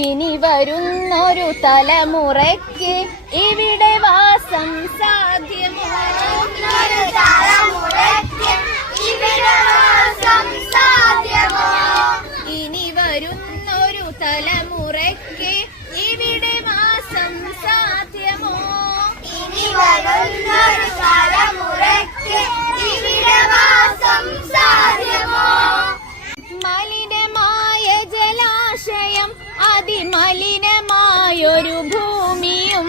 ഇനി വരുന്നൊരു തലമുറയ്ക്ക് ഇവിടെ വാസം സാധ്യമോ? ഇനി വരുന്നൊരു തലമുറയ്ക്ക് ഇവിടെ വാസം സാധ്യമോ? ഇനി വരുന്നൊരു തലമുറയ്ക്ക് ഇവിടെ വാസം സാധ്യമോ? മലിനമായ ജലാശയം അതിമലിനമായൊരു ഭൂമിയും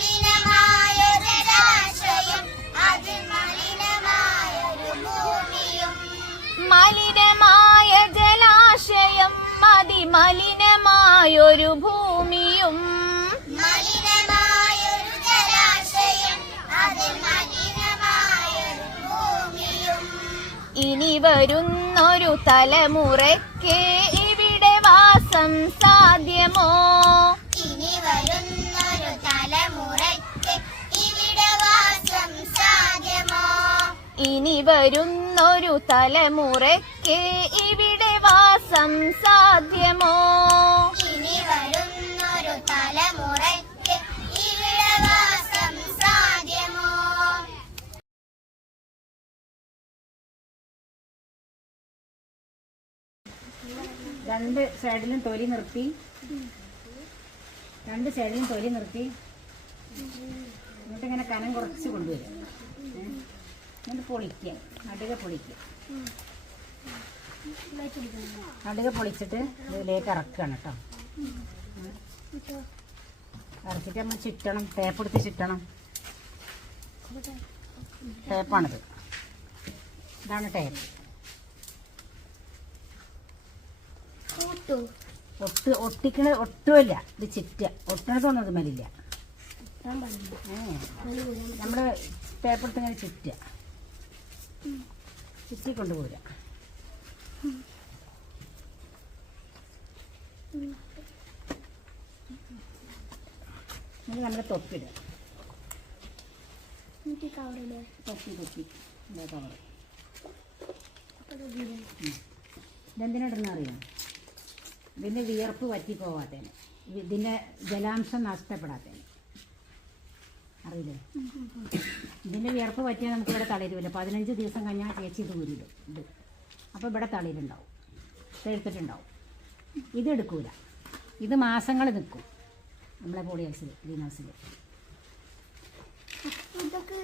മലിനമായ ജലാശയം അത് മലിനമായ ഭൂമിയും. ഇനി വരുന്നൊരു തലമുറയ്ക്ക് ഇവിടെ വാസം സാധ്യമോ? ഇനി വരുന്നൊരു ഇനി വരുന്നൊരു തലമുറയ്ക്ക് ഇവിടെ വാസം സാധ്യമോ? ഇനി വരുന്നൊരു തലമുറയ്ക്ക് ഇവിടെ വാസം സാധ്യമോ? രണ്ട് സൈഡിലും തൊലി നിർത്തി. രണ്ട് സൈഡിലും തൊലി നിർത്തി. എന്നിട്ട് ഇങ്ങനെ കനം കുറച്ച് കൊണ്ടുവരും? എന്നിട്ട് പൊളിക്കുക നടുക പൊളിക്കുക നടുക പൊളിച്ചിട്ട് ഇതിലേക്ക് ഇറക്കുകയാണ് കേട്ടോ. ഇറക്കിയിട്ട് നമ്മൾ ചുറ്റണം ടേപ്പ് എടുത്ത് ചുറ്റണം ടേപ്പാണിത് ഇതാണ് ടേപ്പ് ഒട്ട് ഒട്ടിക്കണ ഒട്ടുമില്ല ഇത് ചിറ്റ. ഒട്ടണതൊന്നും അത് മേലില്ല. നമ്മുടെ പേപ്പർ ഇങ്ങനെ ചുറ്റുക ചുറ്റി കൊണ്ടുപോരാ. ഇത് നമ്മുടെ തൊപ്പിടുക തൊപ്പി അറിയാം? ഇതിന്റെ വിയർപ്പ് വറ്റി പോവാത്തേന് ഇതിന്റെ ജലാംശം നഷ്ടപ്പെടാത്തേന്. അറിയില്ലേ? ഇതിന്റെ വിയർപ്പ് പറ്റിയാൽ നമുക്ക് ഇവിടെ തളിരില്ല പതിനഞ്ച് ദിവസം കഴിഞ്ഞാൽ ചേച്ചി ഇത് ഇത്. അപ്പോൾ ഇവിടെ തളിരുണ്ടാവും. തെഴുത്തിട്ടുണ്ടാവും ഇത് എടുക്കൂല. ഇത് മാസങ്ങൾ നിൽക്കും. നമ്മളെ പോളി ഹൗസിൽ ഗ്രീൻ ഹൗസിൽ ഇതൊക്കെ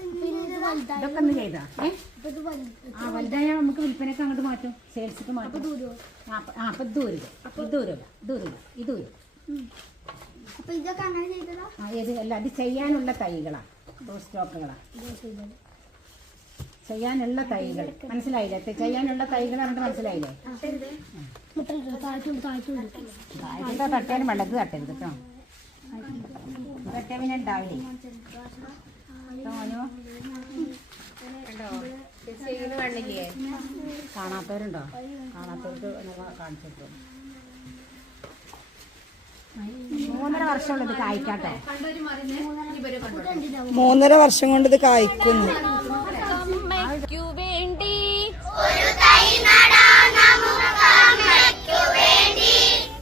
ആ വലുതായാൽ നമുക്ക് വിൽപ്പനക്ക് അങ്ങോട്ട് മാറ്റും. സെയിൽസിക്ക് മാറ്റും. ആ അപ്പൊ- അപ്പം ദൂരം ദൂരമില്ല ഇത് ദൂരം അപ്പൊ ഇതൊക്കെ അങ്ങനെ ചെയ്തതാ? ആ ഇത് അല്ല അത് ചെയ്യാനുള്ള തൈകളാണ് സ്റ്റോക്കുകളാണ് ചെയ്യാനുള്ള തൈകൾ. മനസ്സിലായില്ലേ? ചെയ്യാനുള്ള തൈകൾ പറഞ്ഞിട്ട് മനസ്സിലായില്ലേ? താഴത്തെ തട്ടേന് വെള്ളത്ത് തട്ടരുത് കേട്ടോ. തട്ടേ പിന്നെ ഉണ്ടാവില്ലേ? കാണാത്തവരുണ്ടോ? കാണാത്തവർക്ക് ഒന്ന് കാണിച്ചു വർഷം മൂന്നര വർഷമുള്ളത് കായ്ക്കാട്ടോ. മൂന്നര വർഷം കൊണ്ട് ഇത് കായ്ക്കുന്നു. വേണ്ടി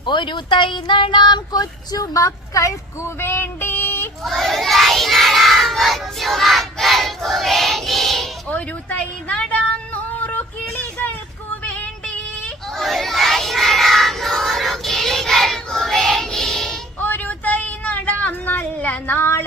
ഒരു തൈ നടാം കൊച്ചു മക്കൾക്കു വേണ്ടി.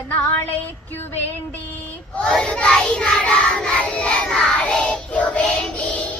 നാളേക്കു വേണ്ടി. ഒരു കൈ നട നല്ല നാളേക്കു വേണ്ടി.